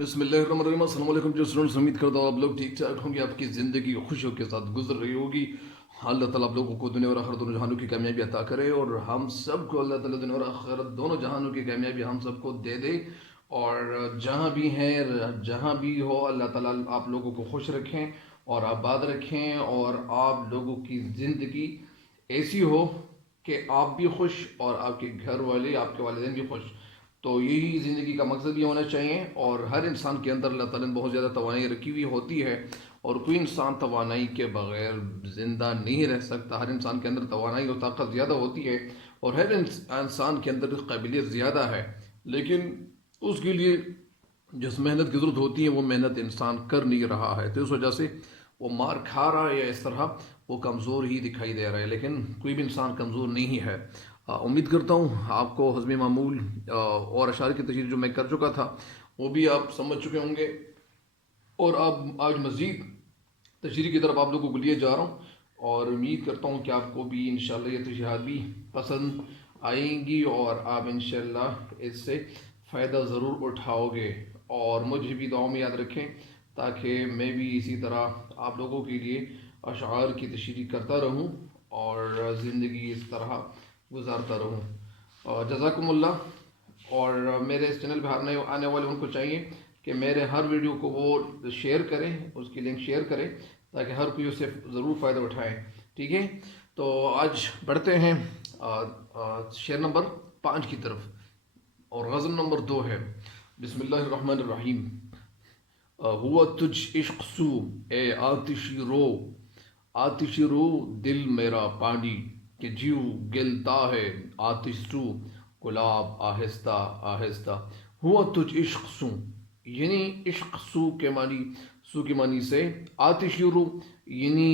بسم اللہ الرحمن الرحیم۔ السلام علیکم جو اسٹوڈنٹس، امید کرتا ہوں آپ لوگ ٹھیک ٹھاک ہوں گے، آپ کی زندگی خوشیوں کے ساتھ گزر رہی ہوگی۔ اللہ تعالیٰ آپ لوگوں کو دنیا اور آخرت دونوں جہانوں کی کامیابی عطا کرے، اور ہم سب کو اللہ تعالیٰ دنیا اور آخرت دونوں جہانوں کی کامیابی ہم سب کو دے دے، اور جہاں بھی ہیں جہاں بھی ہو اللہ تعالیٰ آپ لوگوں کو خوش رکھیں اور آباد رکھیں، اور آپ لوگوں کی زندگی ایسی ہو کہ آپ بھی خوش اور آپ کے گھر والے، آپ کے والدین بھی خوش۔ تو یہی زندگی کا مقصد بھی ہونا چاہیے، اور ہر انسان کے اندر اللہ تعالیٰ نے بہت زیادہ توانائی رکھی ہوئی ہوتی ہے، اور کوئی انسان توانائی کے بغیر زندہ نہیں رہ سکتا۔ ہر انسان کے اندر توانائی اور طاقت زیادہ ہوتی ہے، اور ہر انسان کے اندر قابلیت زیادہ ہے، لیکن اس کے لیے جس محنت کی ضرورت ہوتی ہے وہ محنت انسان کر نہیں رہا ہے، تو اس وجہ سے وہ مار کھا رہا ہے، یا اس طرح وہ کمزور ہی دکھائی دے رہا ہے، لیکن کوئی بھی انسان کمزور نہیں ہے۔ امید کرتا ہوں آپ کو حزم معمول اور اشعار کی تشریح جو میں کر چکا تھا وہ بھی آپ سمجھ چکے ہوں گے، اور اب آج مزید تشریح کی طرف آپ لوگوں کو لیے جا رہا ہوں، اور امید کرتا ہوں کہ آپ کو بھی انشاءاللہ یہ تشریحات بھی پسند آئیں گی، اور آپ انشاءاللہ اس سے فائدہ ضرور اٹھاؤ گے، اور مجھے بھی دعاؤں میں یاد رکھیں تاکہ میں بھی اسی طرح آپ لوگوں کے لیے اشعار کی تشریح کرتا رہوں اور زندگی اس طرح گزارتا رہوں۔ اور جزاکم اللہ۔ اور میرے اس چینل پہ آنے والے ان کو چاہیے کہ میرے ہر ویڈیو کو وہ شیئر کریں، اس کی لنک شیئر کریں تاکہ ہر کوئی اس سے ضرور فائدہ اٹھائے، ٹھیک ہے؟ تو آج بڑھتے ہیں شعر نمبر 5 کی طرف، اور غزل نمبر 2 ہے۔ بسم اللہ الرحمن الرحیم۔ ہوا تجھ عشق سو اے آتشی رو، آتشی رو دل میرا پانی، کہ جیو گلتا ہے آتش سو گلاب آہستہ آہستہ۔ ہوا تجھ عشق سو، یعنی عشق سو کے معنی سے آتشی رو، یعنی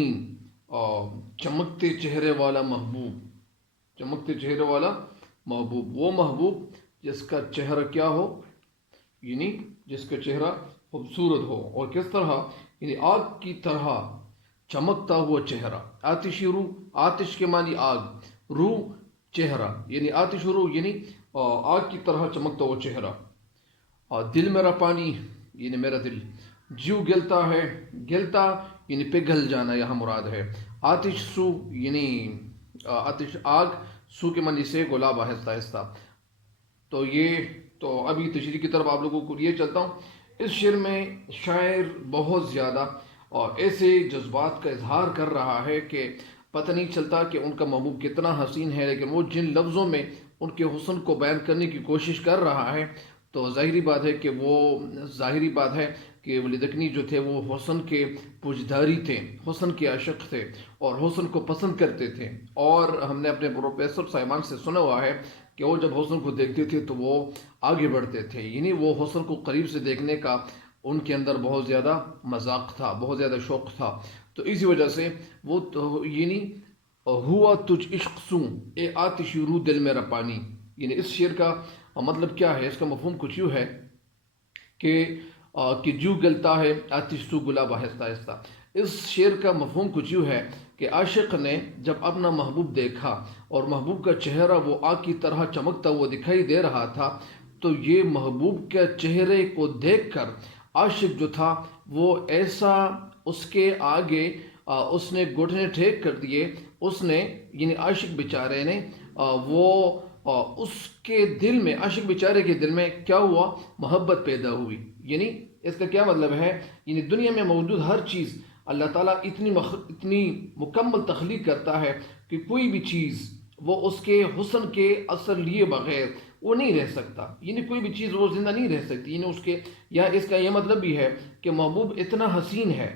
چمکتے چہرے والا محبوب، چمکتے چہرے والا محبوب، وہ محبوب جس کا چہرہ کیا ہو، یعنی جس کا چہرہ خوبصورت ہو، اور کس طرح، یعنی آگ کی طرح چمکتا ہوا چہرہ۔ آتشی رو، آتش کے معنی آگ، رو چہرہ، یعنی آتش رو یعنی آگ کی طرح چمکتا ہوا چہرہ۔ دل میرا پانی، یعنی میرا دل، جیو گلتا ہے، گلتا یعنی پگھل جانا یہاں مراد ہے، آتش سو یعنی آتش آگ، سو کے معنی سے گلاب آہستہ آہستہ۔ تو ابھی تشریح کی طرف آپ لوگوں کو لیے چلتا ہوں۔ اس شعر میں شاعر بہت زیادہ اور ایسے جذبات کا اظہار کر رہا ہے کہ پتہ نہیں چلتا کہ ان کا محبوب کتنا حسین ہے، لیکن وہ جن لفظوں میں ان کے حسن کو بیان کرنے کی کوشش کر رہا ہے، تو ظاہری بات ہے کہ ولی دکنی جو تھے وہ حسن کے پوجداری تھے، حسن کے عاشق تھے، اور حسن کو پسند کرتے تھے، اور ہم نے اپنے پروفیسر سائمان سے سنا ہوا ہے کہ وہ جب حسن کو دیکھتے تھے تو وہ آگے بڑھتے تھے، یعنی وہ حسن کو قریب سے دیکھنے کا ان کے اندر بہت زیادہ مذاق تھا، بہت زیادہ شوق تھا، تو اسی وجہ سے وہ یعنی ہوا تجھ عشق سوں اے آتشی رو دل میرا پانی، یعنی اس شعر کا مطلب کیا ہے، اس کا مفہوم کچھ یوں ہے کہ جو گلتا ہے آتش سو گلاب آہستہ آہستہ۔ اس شعر کا مفہوم کچھ یوں ہے کہ عاشق نے جب اپنا محبوب دیکھا اور محبوب کا چہرہ وہ آگ کی طرح چمکتا ہوا دکھائی دے رہا تھا، تو یہ محبوب کے چہرے کو دیکھ کر عاشق جو تھا وہ ایسا اس کے آگے اس نے گھٹنے ٹھیک کر دیے، اس نے یعنی عاشق بیچارے نے وہ اس کے دل میں، عاشق بیچارے کے دل میں کیا ہوا، محبت پیدا ہوئی۔ یعنی اس کا کیا مطلب ہے، یعنی دنیا میں موجود ہر چیز اللہ تعالیٰ اتنی مکمل تخلیق کرتا ہے کہ کوئی بھی چیز وہ اس کے حسن کے اثر لیے بغیر وہ نہیں رہ سکتا، یعنی کوئی بھی چیز وہ زندہ نہیں رہ سکتی، یعنی اس کے، یا اس کا یہ مطلب بھی ہے کہ محبوب اتنا حسین ہے،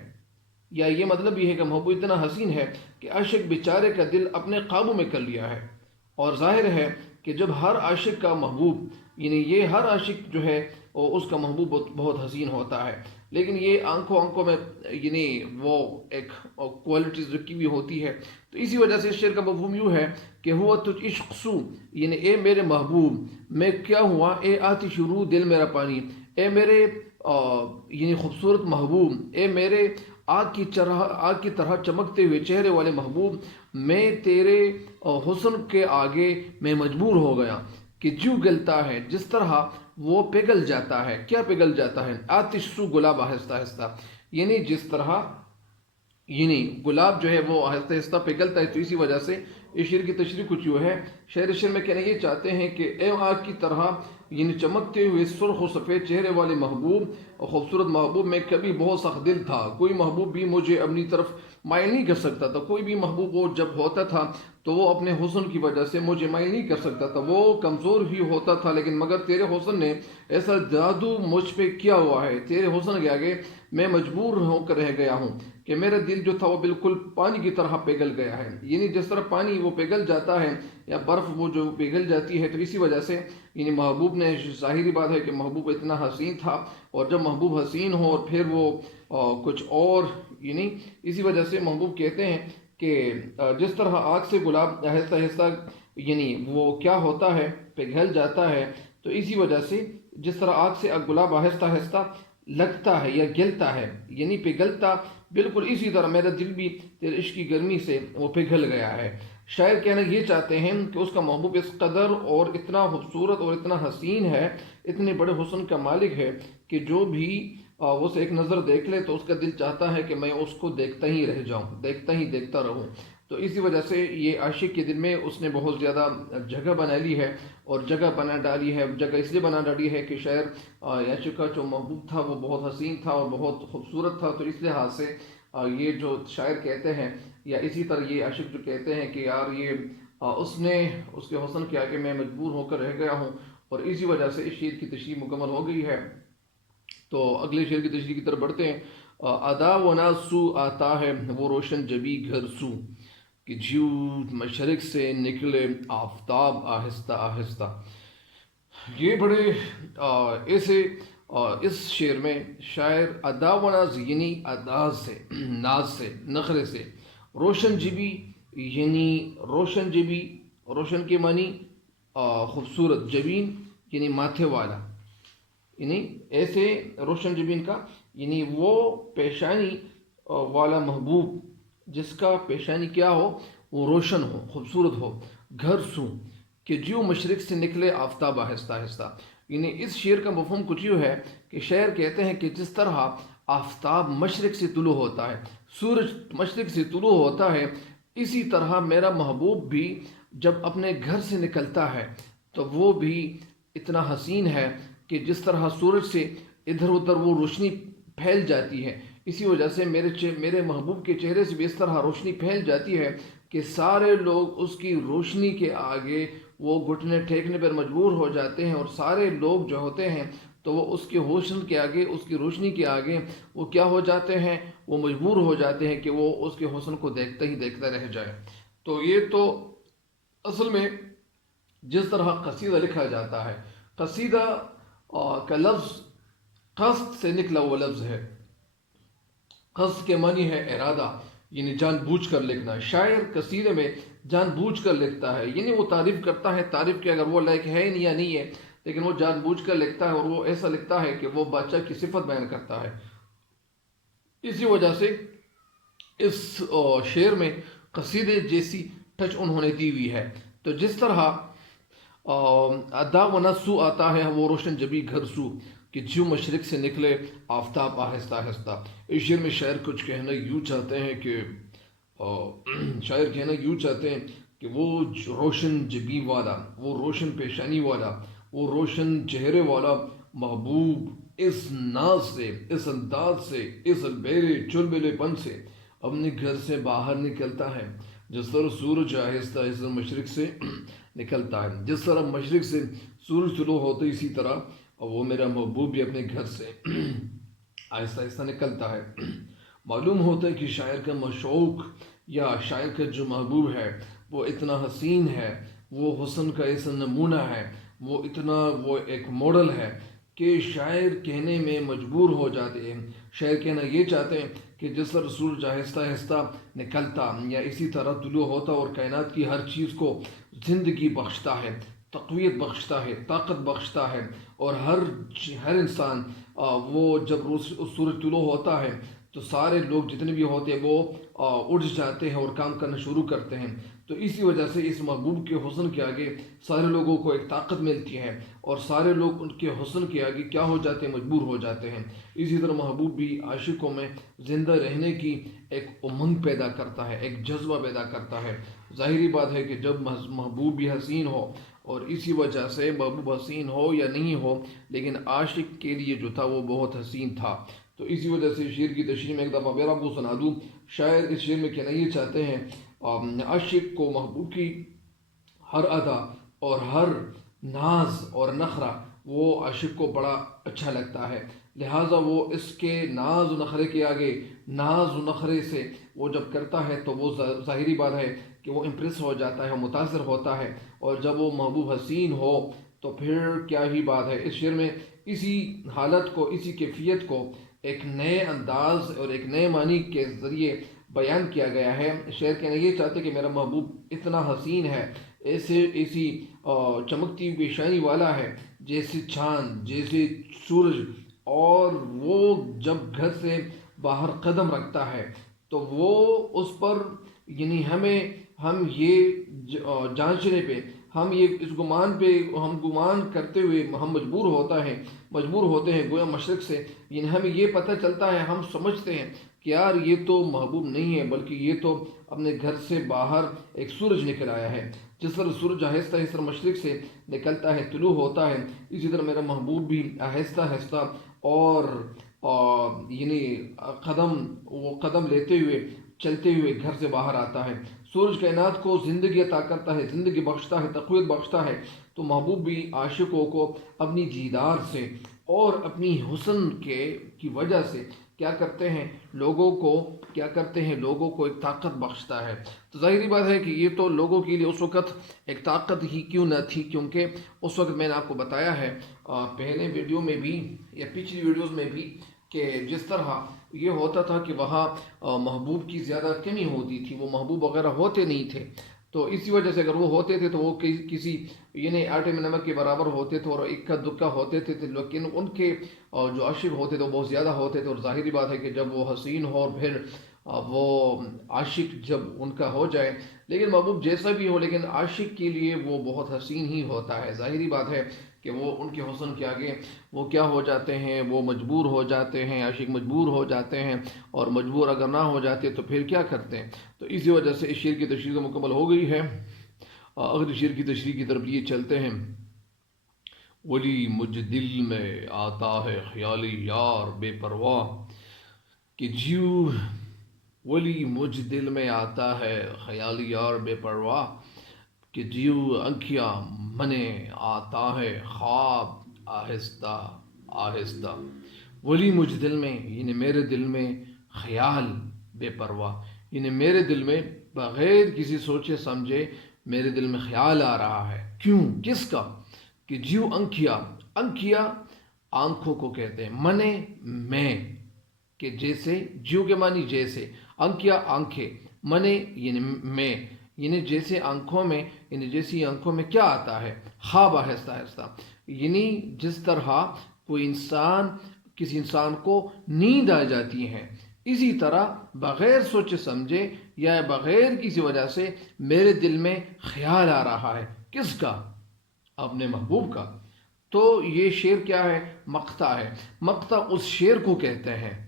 یا یہ مطلب بھی ہے کہ محبوب اتنا حسین ہے کہ عاشق بیچارے کا دل اپنے قابو میں کر لیا ہے۔ اور ظاہر ہے کہ جب ہر عاشق کا محبوب، یعنی یہ ہر عاشق جو ہے اس کا محبوب بہت حسین ہوتا ہے، لیکن یہ آنکھوں میں یعنی وہ ایک کوالٹیز رکھی ہوئی ہوتی ہے، تو اسی وجہ سے اس شعر کا مفہوم یوں ہے کہ ہوا تجھ عشق سو، یعنی اے میرے محبوب میں کیا ہوا، اے آتش رو دل میرا پانی، اے میرے یعنی خوبصورت محبوب، اے میرے آگ کی طرح چمکتے ہوئے چہرے والے محبوب، میں تیرے حسن کے آگے میں مجبور ہو گیا کہ جو گلتا ہے، جس طرح وہ پگھل جاتا ہے. کیا پگھل جاتا ہے؟ آتش سو گلاب آہستہ آہستہ، یعنی جس طرح یعنی گلاب جو ہے وہ آہستہ آہستہ پگھلتا ہے. تو اسی وجہ سے اس شعر کی تشریح کچھ یوں ہے. شعر میں کہنا یہ چاہتے ہیں کہ اے آگ کی طرح یعنی چمکتے ہوئے سرخ و سفید چہرے والے محبوب اور خوبصورت محبوب، میں کبھی بہت سخت دل تھا. کوئی محبوب بھی مجھے اپنی طرف مائل نہیں کر سکتا تھا. کوئی بھی محبوب وہ جب ہوتا تھا تو وہ اپنے حسن کی وجہ سے مجھے مائل نہیں کر سکتا تھا. وہ کمزور ہی ہوتا تھا، لیکن مگر تیرے حسن نے ایسا جادو مجھ پہ کیا ہوا ہے. تیرے حسن کے آگے میں مجبور ہو کر رہ گیا ہوں کہ میرا دل جو تھا وہ بالکل پانی کی طرح پگھل گیا ہے. یعنی جس طرح پانی وہ پگھل جاتا ہے یا برف وہ جو پگھل جاتی ہے، تو اسی وجہ سے یعنی محبوب نے، ظاہری بات ہے کہ محبوب اتنا حسین تھا، اور جب محبوب حسین ہو اور پھر وہ کچھ اور، یعنی اسی وجہ سے محبوب کہتے ہیں کہ جس طرح آگ سے گلاب آہستہ آہستہ یعنی وہ کیا ہوتا ہے، پگھل جاتا ہے. تو اسی وجہ سے جس طرح آگ سے گلاب آہستہ آہستہ لگتا ہے یا گلتا ہے، یعنی پگھلتا، بالکل اسی طرح میرا دل بھی تیرے عشق کی گرمی سے وہ پگھل گیا ہے. شاعر کہنا یہ چاہتے ہیں کہ اس کا محبوب اس قدر اور اتنا خوبصورت اور اتنا حسین ہے، اتنے بڑے حسن کا مالک ہے کہ جو بھی اسے ایک نظر دیکھ لے تو اس کا دل چاہتا ہے کہ میں اس کو دیکھتا ہی رہ جاؤں، دیکھتا رہوں. تو اسی وجہ سے یہ عاشق کے دل میں اس نے بہت زیادہ جگہ بنا لی ہے، اور جگہ بنا ڈالی ہے. جگہ اس لیے بنا ڈالی ہے کہ شاعر عاشق کا جو محبوب تھا وہ بہت حسین تھا اور بہت خوبصورت تھا. تو اس لحاظ سے یہ جو شاعر کہتے ہیں، یا اسی طرح یہ عاشق جو کہتے ہیں کہ یار یہ اس کے حسن کے آگے میں مجبور ہو کر رہ گیا ہوں. اور اسی وجہ سے اس شعر کی تشریح مکمل ہو گئی ہے. تو اگلے شعر کی تشریح کی طرف بڑھتے ہیں. ادا و نا سو آتا ہے وہ روشن جبی گھر سو، کہ جیو مشرق سے نکلے آفتاب آہستہ آہستہ. یہ بڑے ایسے اس شعر میں شاعر ادا و ناز یعنی اداز سے، ناز سے، نخرے سے، روشن جبی یعنی روشن جبی، روشن کے معنی خوبصورت، جبین یعنی ماتھے والا، یعنی ایسے روشن جبین کا یعنی وہ پیشانی والا محبوب جس کا پیشانی کیا ہو، وہ روشن ہو، خوبصورت ہو. گھر سو، کہ جو مشرق سے نکلے آفتاب آہستہ آہستہ. یعنی اس شعر کا مفہوم کچھ یوں ہے کہ شاعر کہتے ہیں کہ جس طرح آفتاب مشرق سے طلوع ہوتا ہے، سورج مشرق سے طلوع ہوتا ہے، اسی طرح میرا محبوب بھی جب اپنے گھر سے نکلتا ہے تو وہ بھی اتنا حسین ہے کہ جس طرح سورج سے ادھر ادھر وہ روشنی پھیل جاتی ہے، اسی وجہ سے میرے محبوب کے چہرے سے بھی اس طرح روشنی پھیل جاتی ہے کہ سارے لوگ اس کی روشنی کے آگے وہ گھٹنے ٹیکنے پر مجبور ہو جاتے ہیں. اور سارے لوگ جو ہوتے ہیں تو وہ اس کے حسن کے آگے، اس کی روشنی کے آگے وہ کیا ہو جاتے ہیں، وہ مجبور ہو جاتے ہیں کہ وہ اس کے حسن کو دیکھتا رہ جائے. تو یہ تو اصل میں جس طرح قصیدہ لکھا جاتا ہے، قصیدہ کا لفظ قصد سے نکلا وہ لفظ ہے. قصد کے معنی ہے ارادہ، یعنی جان بوجھ کر لکھنا. شاعر قصیدے میں جان بوجھ کر لکھتا ہے، یعنی وہ تعریف کرتا ہے، تعریف کے اگر وہ لائق ہے نہیں یا نہیں ہے، لیکن وہ جان بوجھ کر لکھتا ہے، اور وہ ایسا لکھتا ہے کہ وہ بادشاہ کی صفت بیان کرتا ہے. اسی وجہ سے اس شعر میں قصیدے جیسی ٹچ انہوں نے دی ہوئی ہے. تو جس طرح ادا و نسو آتا ہے وہ روشن جبی گھر سو، کہ جو مشرق سے نکلے آفتاب آہستہ آہستہ. اس شعر میں شاعر کچھ کہنا یوں چاہتے ہیں کہ وہ روشن جبی والا، وہ روشن پیشانی والا، وہ روشن چہرے والا محبوب اس ناز سے، اس انداز سے، اس البیرے چلبلے پن سے اپنے گھر سے باہر نکلتا ہے. جس طرح سورج آہستہ آہستہ مشرق سے نکلتا ہے، جس طرح مشرق سے سورج طلوع ہوتا ہے، اسی طرح وہ میرا محبوب بھی اپنے گھر سے آہستہ آہستہ نکلتا ہے. معلوم ہوتا ہے کہ شاعر کا مشوق یا شاعر کا جو محبوب ہے وہ اتنا حسین ہے، وہ حسن کا ایسا نمونہ ہے، وہ ایک ماڈل ہے کہ شاعر کہنے میں مجبور ہو جاتے ہیں. شاعر کہنا یہ چاہتے ہیں کہ جس طرح سورج آہستہ آہستہ نکلتا یا اسی طرح طلوع ہوتا اور کائنات کی ہر چیز کو زندگی بخشتا ہے، تقویت بخشتا ہے، طاقت بخشتا ہے، اور ہر انسان وہ جب سورج طلوع ہوتا ہے تو سارے لوگ جتنے بھی ہوتے ہیں وہ اٹھ جاتے ہیں اور کام کرنا شروع کرتے ہیں. تو اسی وجہ سے اس محبوب کے حسن کے آگے سارے لوگوں کو ایک طاقت ملتی ہے اور سارے لوگ ان کے حسن کے آگے کیا ہو جاتے ہیں؟ مجبور ہو جاتے ہیں۔ اسی طرح محبوب بھی عاشقوں میں زندہ رہنے کی ایک امنگ پیدا کرتا ہے، ایک جذبہ پیدا کرتا ہے۔ ظاہری بات ہے کہ جب محبوب بھی حسین ہو، اور اسی وجہ سے محبوب حسین ہو یا نہیں ہو لیکن عاشق کے لیے جو تھا وہ بہت حسین تھا، تو اسی وجہ سے شعر کی تشریح میں ایک دفعہ میرا آپ کو سنا دوں۔ شاعر اس شعر میں کہنا یہ چاہتے ہیں عاشق کو محبوب کی ہر ادا اور ہر ناز اور نخرہ وہ عاشق کو بڑا اچھا لگتا ہے، لہٰذا وہ اس کے ناز و نخرے کے آگے، ناز و نخرے سے وہ جب کرتا ہے تو وہ ظاہری بات ہے کہ وہ امپریس ہو جاتا ہے، وہ متاثر ہوتا ہے، اور جب وہ محبوب حسین ہو تو پھر کیا ہی بات ہے۔ اس شعر میں اسی حالت کو، اسی کیفیت کو ایک نئے انداز اور ایک نئے معنی کے ذریعے بیان کیا گیا ہے۔ شعر کہنا یہ چاہتے کہ میرا محبوب اتنا حسین ہے، ایسی چمکتی ہوئی شانی والا ہے جیسے چاند، جیسے سورج، اور وہ جب گھر سے باہر قدم رکھتا ہے تو وہ اس پر یعنی ہم یہ جانچنے پہ، ہم یہ اس گمان پہ ہم گمان کرتے ہوئے ہم مجبور ہوتے ہیں گویا مشرق سے، یعنی ہمیں یہ پتہ چلتا ہے، ہم سمجھتے ہیں کہ یار یہ تو محبوب نہیں ہے بلکہ یہ تو اپنے گھر سے باہر ایک سورج نکل آیا ہے۔ جس طرح سورج آہستہ آہستہ مشرق سے نکلتا ہے، طلوع ہوتا ہے، اسی طرح میرا محبوب بھی آہستہ آہستہ اور یعنی قدم لیتے ہوئے، چلتے ہوئے گھر سے باہر آتا ہے۔ سورج کائنات کو زندگی عطا کرتا ہے، زندگی بخشتا ہے، تقویت بخشتا ہے، تو محبوب بھی عاشقوں کو اپنی دیدار سے اور اپنی حسن کی وجہ سے کیا کرتے ہیں؟ لوگوں کو ایک طاقت بخشتا ہے۔ تو ظاہری بات ہے کہ یہ تو لوگوں کے لیے اس وقت ایک طاقت ہی کیوں نہ تھی، کیونکہ اس وقت میں نے آپ کو بتایا ہے پہلے ویڈیو میں بھی یا پچھلی ویڈیوز میں بھی کہ جس طرح یہ ہوتا تھا کہ وہاں محبوب کی زیادہ کمی ہوتی تھی، وہ محبوب وغیرہ ہوتے نہیں تھے، تو اسی وجہ سے اگر وہ ہوتے تھے تو وہ کسی یعنی آٹے میں نمک کے برابر ہوتے تھے اور اکا دکا ہوتے تھے، لیکن ان کے جو عاشق ہوتے تھے وہ بہت زیادہ ہوتے تھے۔ اور ظاہری بات ہے کہ جب وہ حسین ہو اور پھر وہ عاشق جب ان کا ہو جائے، لیکن محبوب جیسا بھی ہو لیکن عاشق کے لیے وہ بہت حسین ہی ہوتا ہے۔ ظاہری بات ہے کہ وہ ان کے حسن کے آگے وہ کیا ہو جاتے ہیں؟ وہ مجبور ہو جاتے ہیں، عاشق مجبور ہو جاتے ہیں، اور مجبور اگر نہ ہو جاتے تو پھر کیا کرتے ہیں؟ تو اسی وجہ سے اس شعر کی تشریح تو مکمل ہو گئی ہے۔ اگلی شعر کی تشریح کی طرف یہ چلتے ہیں۔ ولی مجھ دل میں آتا ہے خیالی یار بے پرواہ کہ جیو، ولی مجھ دل میں آتا ہے خیالی یار بے پرواہ کہ جیو انکھیاں منے آتا ہے خواب آہستہ آہستہ۔ ولی مجھ دل میں یعنی میرے دل میں خیال بے پرواہ، یعنی میرے دل میں بغیر کسی سوچے سمجھے میرے دل میں خیال آ رہا ہے۔ کیوں؟ کس کا؟ کہ جیو انکھیا آنکھوں کو کہتے ہیں، منے میں، کہ جیسے، جیو کے معنی جیسے، انکھیا آنکھیں، منے یعنی میں، یعنی جیسے آنکھوں میں، یعنی جیسی آنکھوں میں کیا آتا ہے؟ خواب آہستہ آہستہ، یعنی جس طرح کوئی انسان، کسی انسان کو نیند آ جاتی ہے، اسی طرح بغیر سوچے سمجھے یا بغیر کسی وجہ سے میرے دل میں خیال آ رہا ہے۔ کس کا؟ اپنے محبوب کا۔ تو یہ شعر کیا ہے؟ مقطع ہے۔ مقطع اس شعر کو کہتے ہیں،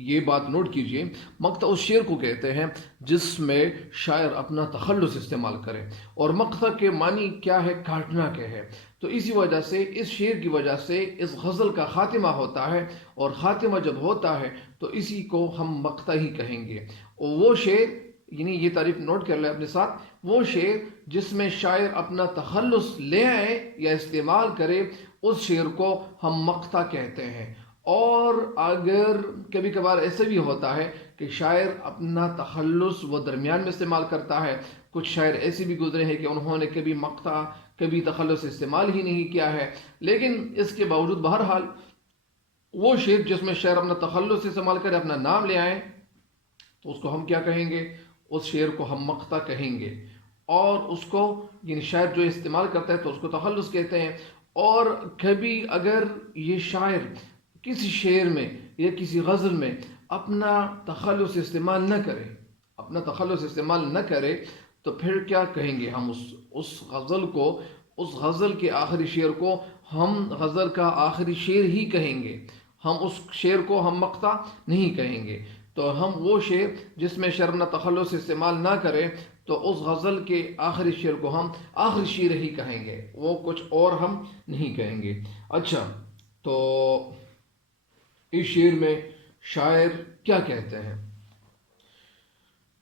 یہ بات نوٹ کیجئے، مقطع اس شعر کو کہتے ہیں جس میں شاعر اپنا تخلص استعمال کرے، اور مقطع کے معنی کیا ہے؟ کاٹنا کے ہے۔ تو اسی وجہ سے اس شعر کی وجہ سے اس غزل کا خاتمہ ہوتا ہے، اور خاتمہ جب ہوتا ہے تو اسی کو ہم مقطع ہی کہیں گے۔ اور وہ شعر، یعنی یہ تعریف نوٹ کر لیں اپنے ساتھ، وہ شعر جس میں شاعر اپنا تخلص لے آئے یا استعمال کرے، اس شعر کو ہم مقطع کہتے ہیں۔ اور اگر کبھی کبھار ایسے بھی ہوتا ہے کہ شاعر اپنا تخلص وہ درمیان میں استعمال کرتا ہے، کچھ شاعر ایسے بھی گزرے ہیں کہ انہوں نے کبھی مقطع، کبھی تخلص استعمال ہی نہیں کیا ہے، لیکن اس کے باوجود بہرحال وہ شعر جس میں شاعر اپنا تخلص استعمال کرے، اپنا نام لے آئے، تو اس کو ہم کیا کہیں گے؟ اس شعر کو ہم مقطع کہیں گے۔ اور اس کو یعنی شاعر جو استعمال کرتا ہے تو اس کو تخلص کہتے ہیں۔ اور کبھی اگر یہ شاعر کسی شعر میں یا کسی غزل میں اپنا تخلص استعمال نہ کرے، تو پھر کیا کہیں گے ہم اس غزل کو، اس غزل کے آخری شعر کو ہم غزل کا آخری شعر ہی کہیں گے، ہم اس شعر کو ہم مقطع نہیں کہیں گے۔ تو ہم وہ شعر جس میں شرم تخلص استعمال نہ کریں، تو اس غزل کے آخری شعر کو ہم آخری شعر ہی کہیں گے، وہ کچھ اور ہم نہیں کہیں گے۔ اچھا، تو اس شعر میں شاعر کیا کہتے ہیں؟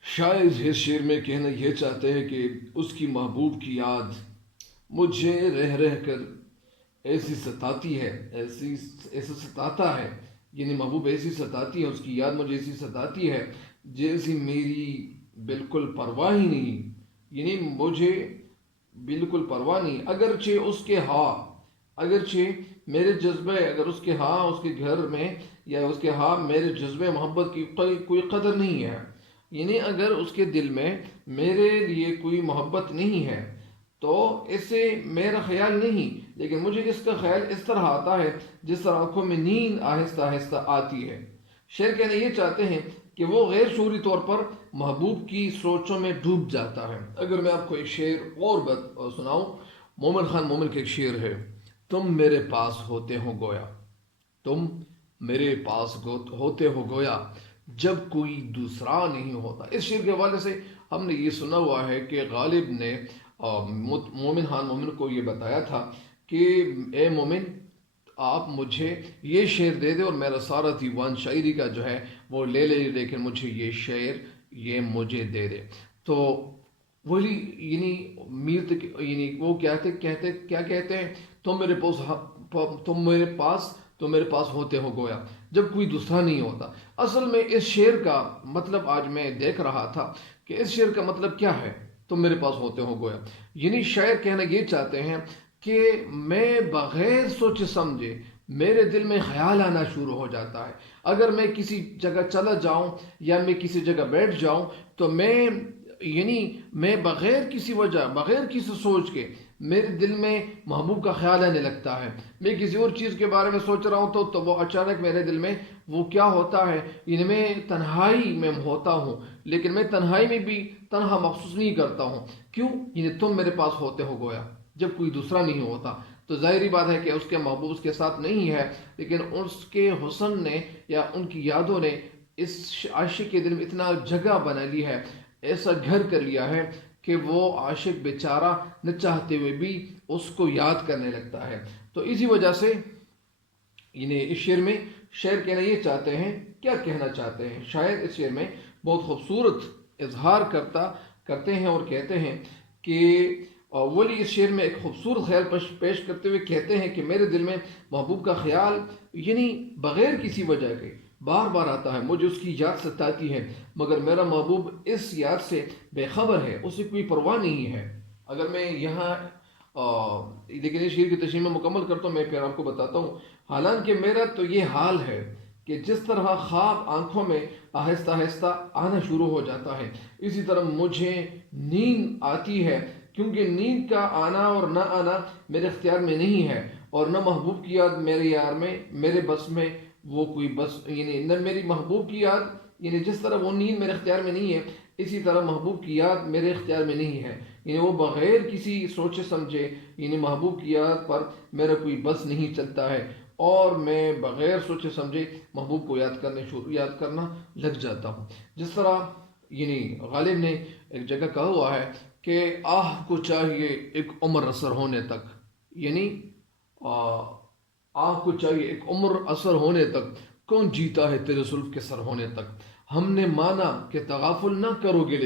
شاعر اس شعر میں کہنا یہ چاہتے ہیں کہ اس کی محبوب کی یاد مجھے رہ رہ کر ایسی ستاتی ہے، ایسا ستاتا ہے، یعنی محبوب ایسی ستاتی ہے، اس کی یاد مجھے ایسی ستاتی ہے جیسی میری بالکل پرواہ ہی نہیں، یعنی مجھے بالکل پرواہ نہیں، اگرچہ میرے جذبے، اگر اس کے گھر میں یا اس کے میرے جذبے محبت کی کوئی قدر نہیں ہے، یعنی اگر اس کے دل میں میرے لیے کوئی محبت نہیں ہے تو اس سے میرا خیال نہیں، لیکن مجھے اس کا خیال اس طرح آتا ہے جس طرح آنکھوں میں نیند آہستہ آہستہ آتی ہے۔ شعر کہنا یہ چاہتے ہیں کہ وہ غیر شعوری طور پر محبوب کی سوچوں میں ڈوب جاتا ہے۔ اگر میں آپ کو ایک شعر اور سناؤں، مومن خان مومن کا ایک شعر ہے، تم میرے پاس ہوتے ہو گویا، تم میرے پاس ہوتے ہو گویا جب کوئی دوسرا نہیں ہوتا۔ اس شعر کے حوالے سے ہم نے یہ سنا ہوا ہے کہ غالب نے مومن خان مومن کو یہ بتایا تھا کہ اے مومن، آپ مجھے یہ شعر دے دے اور میرا سارا دیوان شاعری کا جو ہے وہ لے لے، لیکن مجھے یہ شعر یہ مجھے دے دے۔ تو وہی یعنی یعنی وہ کیا کہتے ہیں، تم میرے پاس ہوتے ہو گویا جب کوئی دوسرا نہیں ہوتا۔ اصل میں اس شعر کا مطلب آج میں دیکھ رہا تھا کہ اس شعر کا مطلب کیا ہے، تم میرے پاس ہوتے ہو گویا، یعنی شاعر کہنا یہ چاہتے ہیں کہ میں بغیر سوچے سمجھے میرے دل میں خیال آنا شروع ہو جاتا ہے۔ اگر میں کسی جگہ چلا جاؤں یا میں کسی جگہ بیٹھ جاؤں تو میں بغیر کسی وجہ، بغیر کسی سوچ کے میرے دل میں محبوب کا خیال آنے لگتا ہے۔ میں کسی اور چیز کے بارے میں سوچ رہا ہوں تو وہ اچانک میرے دل میں وہ کیا ہوتا ہے، یعنی میں تنہائی میں ہوتا ہوں، لیکن میں تنہائی میں بھی تنہا محسوس نہیں کرتا ہوں۔ کیوں؟ یعنی تم میرے پاس ہوتے ہو گویا جب کوئی دوسرا نہیں ہوتا۔ تو ظاہری بات ہے کہ اس کے محبوب اس کے ساتھ نہیں ہے، لیکن اس کے حسن نے یا ان کی یادوں نے اس عاشق کے دل میں اتنا جگہ بنا لی ہے، ایسا گھر کر لیا ہے کہ وہ عاشق بیچارہ نہ چاہتے ہوئے بھی اس کو یاد کرنے لگتا ہے۔ تو اسی وجہ سے اس شعر میں شاعر کہنا یہ چاہتے ہیں، کیا کہنا چاہتے ہیں شاعر اس شعر میں بہت خوبصورت اظہار کرتے ہیں اور کہتے ہیں کہ ولی اس شعر میں ایک خوبصورت خیال پیش کرتے ہوئے کہتے ہیں کہ میرے دل میں محبوب کا خیال یعنی بغیر کسی وجہ کے بار بار آتا ہے، مجھے اس کی یاد ستاتی ہے، مگر میرا محبوب اس یاد سے بے خبر ہے، اسے کوئی پرواہ نہیں ہے۔ اگر میں یہاں لیکن اس شعر کی تشریح میں مکمل کرتا ہوں، میں پھر آپ کو بتاتا ہوں، حالانکہ میرا تو یہ حال ہے کہ جس طرح خواب آنکھوں میں آہستہ آہستہ آنا شروع ہو جاتا ہے، اسی طرح مجھے نیند آتی ہے، کیونکہ نیند کا آنا اور نہ آنا میرے اختیار میں نہیں ہے، اور نہ محبوب کی یاد میرے بس میں وہ کوئی بس، یعنی نہ میری محبوب کی یاد، یعنی جس طرح وہ نیند میرے اختیار میں نہیں ہے اسی طرح محبوب کی یاد میرے اختیار میں نہیں ہے، یعنی وہ بغیر کسی سوچے سمجھے یعنی محبوب کی یاد پر میرا کوئی بس نہیں چلتا ہے، اور میں بغیر سوچے سمجھے محبوب کو یاد کرنا لگ جاتا ہوں۔ جس طرح غالب نے ایک جگہ کہا ہوا ہے کہ آہ کو چاہیے ایک عمر اثر ہونے تک، یعنی آہ کو چاہیے ایک عمر اثر ہونے تک، کون جیتا ہے تیرے زلف کے سر ہونے تک، ہم نے مانا کہ تغافل نہ کرو گے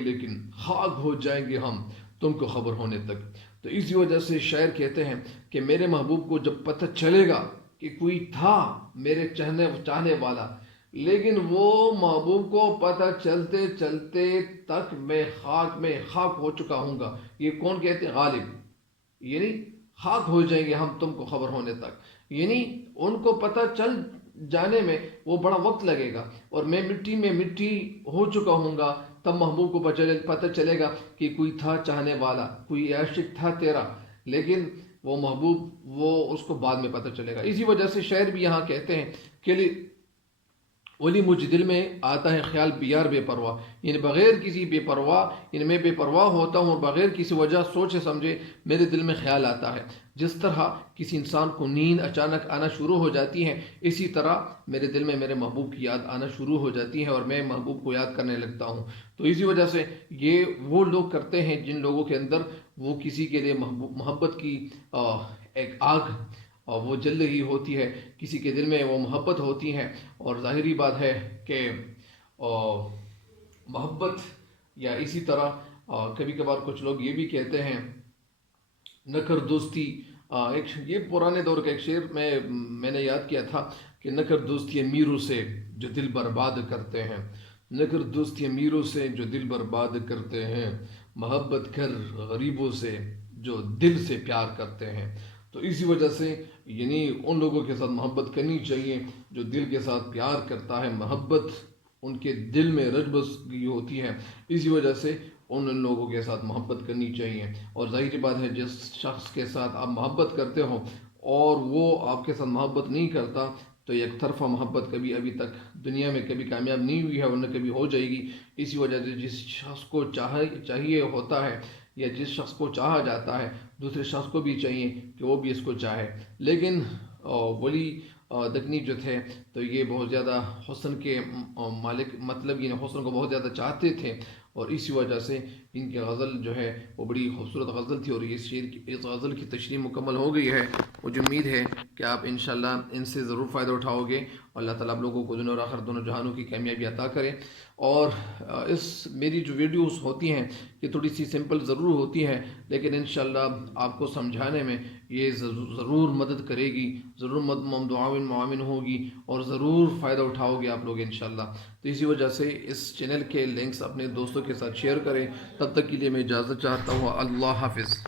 لیکن خاک ہو جائیں گے ہم تم کو خبر ہونے تک۔ تو اسی وجہ سے شاعر کہتے ہیں کہ میرے محبوب کو جب پتہ چلے گا کہ کوئی تھا میرے چاہنے والا، لیکن وہ محبوب کو پتہ چلتے چلتے تک میں خاک ہو چکا ہوں گا۔ یہ کون کہتے ہیں؟ غالب، یعنی خاک ہو جائیں گے ہم تم کو خبر ہونے تک، یعنی ان کو پتہ چل جانے میں وہ بڑا وقت لگے گا، اور میں مٹی ہو چکا ہوں گا، تب محبوب کو پتہ چلے گا کہ کوئی تھا چاہنے والا، کوئی عاشق تھا تیرا، لیکن وہ محبوب وہ اس کو بعد میں پتہ چلے گا۔ اسی وجہ سے شاعر بھی یہاں کہتے ہیں کہ ولی مجھ دل میں آتا ہے خیال بیار بے پرواہ، یعنی بغیر کسی بے پرواہ، یعنی میں بے پرواہ ہوتا ہوں اور بغیر کسی وجہ سوچے سمجھے میرے دل میں خیال آتا ہے۔ جس طرح کسی انسان کو نیند اچانک آنا شروع ہو جاتی ہے، اسی طرح میرے دل میں میرے محبوب کی یاد آنا شروع ہو جاتی ہے اور میں محبوب کو یاد کرنے لگتا ہوں۔ تو اسی وجہ سے یہ وہ لوگ کرتے ہیں جن لوگوں کے اندر وہ کسی کے لیے محبت کی ایک آگ اور وہ جل رہی ہوتی ہے، کسی کے دل میں وہ محبت ہوتی ہے۔ اور ظاہری بات ہے کہ محبت یا اسی طرح کبھی کبھار کچھ لوگ یہ بھی کہتے ہیں نہ کر دوستی، ایک یہ پرانے دور کا ایک شعر میں نے یاد کیا تھا کہ نہ کر دوستی امیروں سے جو دل برباد کرتے ہیں، نہ کر دوستی امیروں سے جو دل برباد کرتے ہیں، محبت کر غریبوں سے جو دل سے پیار کرتے ہیں۔ تو اسی وجہ سے یعنی ان لوگوں کے ساتھ محبت کرنی چاہیے جو دل کے ساتھ پیار کرتا ہے، محبت ان کے دل میں رچ بس گئی ہوتی ہے، اسی وجہ سے ان لوگوں کے ساتھ محبت کرنی چاہیے۔ اور ظاہری بات ہے جس شخص کے ساتھ آپ محبت کرتے ہو اور وہ آپ کے ساتھ محبت نہیں کرتا تو یک طرفہ محبت کبھی ابھی تک دنیا میں کبھی کامیاب نہیں ہوئی ہے ورنہ کبھی ہو جائے گی۔ اسی وجہ سے جس شخص کو چاہیے ہوتا ہے یا جس شخص کو چاہا جاتا ہے دوسرے شخص کو بھی چاہیے کہ وہ بھی اس کو چاہے۔ لیکن ولی دکنی جو تھے تو یہ بہت زیادہ حسن کے مالک، مطلب یہ حسن کو بہت زیادہ چاہتے تھے اور اسی وجہ سے ان کی غزل جو ہے وہ بڑی خوبصورت غزل تھی اور اس غزل کی تشریح مکمل ہو گئی ہے۔ مجھے امید ہے کہ آپ انشاءاللہ ان سے ضرور فائدہ اٹھاؤ گے اور اللہ تعالیٰ آپ لوگوں کو دنیا اور آخرت دونوں جہانوں کی کامیابی عطا کرے۔ اور اس میری جو ویڈیوز ہوتی ہیں یہ تھوڑی سی سمپل ضرور ہوتی ہیں لیکن انشاءاللہ آپ کو سمجھانے میں یہ ضرور مدد کرے گی، ضرور معاون ہوگی اور ضرور فائدہ اٹھاؤ گے آپ لوگ انشاءاللہ۔ تو اسی وجہ سے اس چینل کے لنکس اپنے دوستوں کے ساتھ شیئر کریں۔ تب تک کے لیے میں اجازت چاہتا ہوں، اللہ حافظ۔